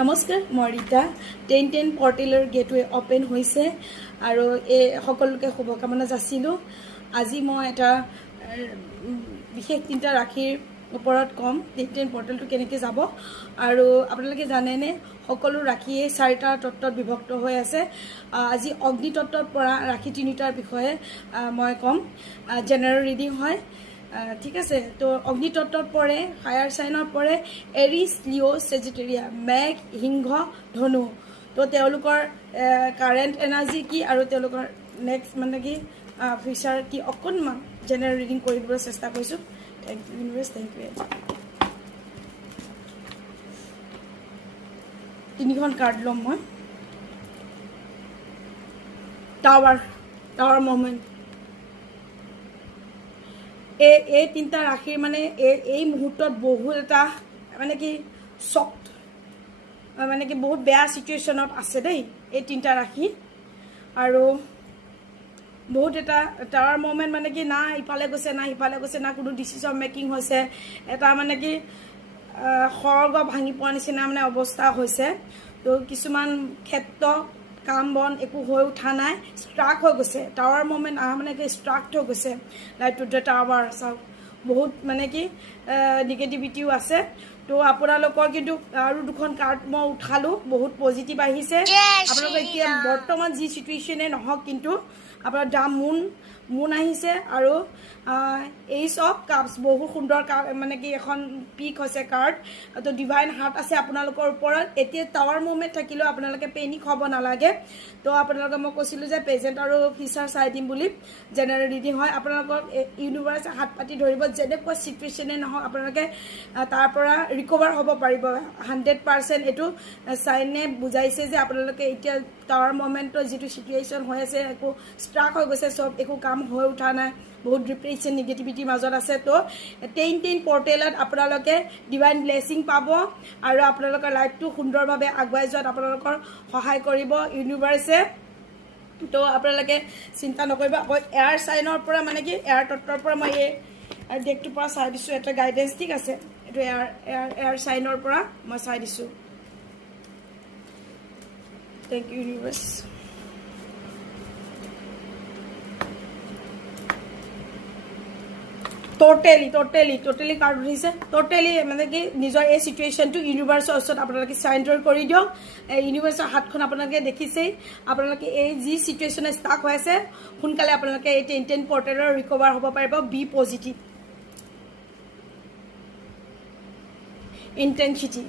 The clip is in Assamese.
নমস্কাৰ মই ৰীতা 1010 পৰ্টেলৰ গেটৱে ওপেন হৈছে আৰু এই সকলোকে শুভকামনা যাচিলোঁ। আজি মই এটা বিশেষ তিনিটা ৰাশিৰ ওপৰত কম 1010 পৰ্টেলটো কেনেকৈ যাব আৰু আপোনালোকে জানেনে সকলো ৰাশিয়ে 4টা তত্ত্বত বিভক্ত হৈ আছে। আজি অগ্নি তত্ত্বৰ পৰা ৰাশি তিনিটাৰ বিষয়ে মই কম। জেনেৰেল ৰিডিং হয়, ঠিক আছে। তো অগ্নি তত্ত্বত পৰে, ফায়াৰ চাইনত পৰে এৰিছ, লিঅ', চেজিটেৰিয়া, মেঘ, সিংহ, ধনু। তো তেওঁলোকৰ কাৰেণ্ট এনাৰ্জি কি আৰু তেওঁলোকৰ নেক্সট মানে কি ফিউচাৰ কি অকণমান জেনেৰেল ৰিডিং কৰিবলৈ চেষ্টা কৰিছোঁ। Thank you universe, thank you. তিনিখন কাৰ্ড ল'ম মই। Tower moment. এই তিনিটা ৰাশিৰ মানে এই মুহূৰ্তত বহুত এটা মানে কি চকড, মানে কি বহুত বেয়া চিটুৱেশ্যনত আছে দেই এই তিনিটা ৰাশি। আৰু বহুত এটা টাৱাৰ মমেণ্ট মানে কি না ইফালে গৈছে না সিফালে গৈছে, না কোনো ডিচিশ্যন মেকিং হৈছে। এটা মানে কি সৰ্গ ভাঙি পোৱা নিচিনা মানে অৱস্থা হৈছে। তো কিছুমান ক্ষেত্ৰ কাম বন একো হৈ উঠা নাই, ষ্ট্ৰাক হৈ গৈছে। টাৱাৰ মমেণ্ট মানে কি ষ্ট্ৰাক হৈ গৈছে। লাইক টু দ্য টাৱাৰ চাওক, বহুত মানে কি নিগেটিভিটিও আছে। তো আপোনালোকৰ কিন্তু আৰু দুখন কাৰ্ড মই উঠালোঁ, বহুত পজিটিভ আহিছে। আপোনালোকৰ এতিয়া বৰ্তমান যি চিটুৱেশ্যনে নহওক কিন্তু আপোনাৰ দ্য মুন আহিছে আৰু এইচ অফ কাপছ, বহুত সুন্দৰ মানে কি এখন পিক হৈছে কাৰ্ড। তো ডিভাইন হাৰ্ট আছে আপোনালোকৰ ওপৰত। এতিয়া টাৱাৰ মুভমেণ্ট থাকিলেও আপোনালোকে পেনিক হ'ব নালাগে। তো আপোনালোকে মই কৈছিলোঁ যে প্ৰেজেণ্ট আৰু ফিউচাৰ চাই দিম বুলি। জেনেৰেল ৰিডিং হয়, আপোনালোকক ইউনিভাৰ্ছে হাত পাতি ধৰিব। যেনেকুৱা চিটুৱেশ্যনে নহওক আপোনালোকে তাৰ পৰা ৰিকভাৰ হ'ব পাৰিব 100%। এইটো চাইনে বুজাইছে যে আপোনালোকে এতিয়া টাৱাৰ মমেণ্টৰ যিটো চিটুৱেশ্যন হৈ আছে, একো ষ্ট্ৰাক হৈ গৈছে, চব একো কাম হৈ উঠা নাই, বহুত ডিপ্ৰেশ্যন নিগেটিভিটিৰ মাজত আছে। তো 1010 পৰ্টেলত আপোনালোকে ডিভাইন ব্লেছিং পাব আৰু আপোনালোকৰ লাইফটো সুন্দৰভাৱে আগুৱাই যোৱাত আপোনালোকৰ সহায় কৰিব ইউনিভাৰ্ছে। তো আপোনালোকে চিন্তা নকৰিব। আকৌ এয়াৰ চাইনৰ পৰা মানে কি এয়াৰ তত্ত্বৰ পৰা মই এই ডেকটোৰ পৰা চাই দিছোঁ এটা গাইডেঞ্চ, ঠিক আছে। এইটো এয়াৰ চাইনৰ পৰা মই চাই দিছোঁ। Thank you universe. Totally card উঠিছে। টোটেলি মানে কি নিজৰ এই চিটুৱেশ্যনটো ইউনিভাৰ্ছৰ ওচৰত আপোনালোকে চাৰেণ্ডাৰ কৰি দিয়ক। ইউনিভাৰ্ছৰ হাতখন আপোনালোকে দেখিছেই। আপোনালোকে এই যি চিটুৱেশ্যনে ষ্টাক হৈ আছে, সোনকালে আপোনালোকে এই 1010 পৰ্টেলৰ ৰিকভাৰ হ'ব পাৰিব। Be positive intensity.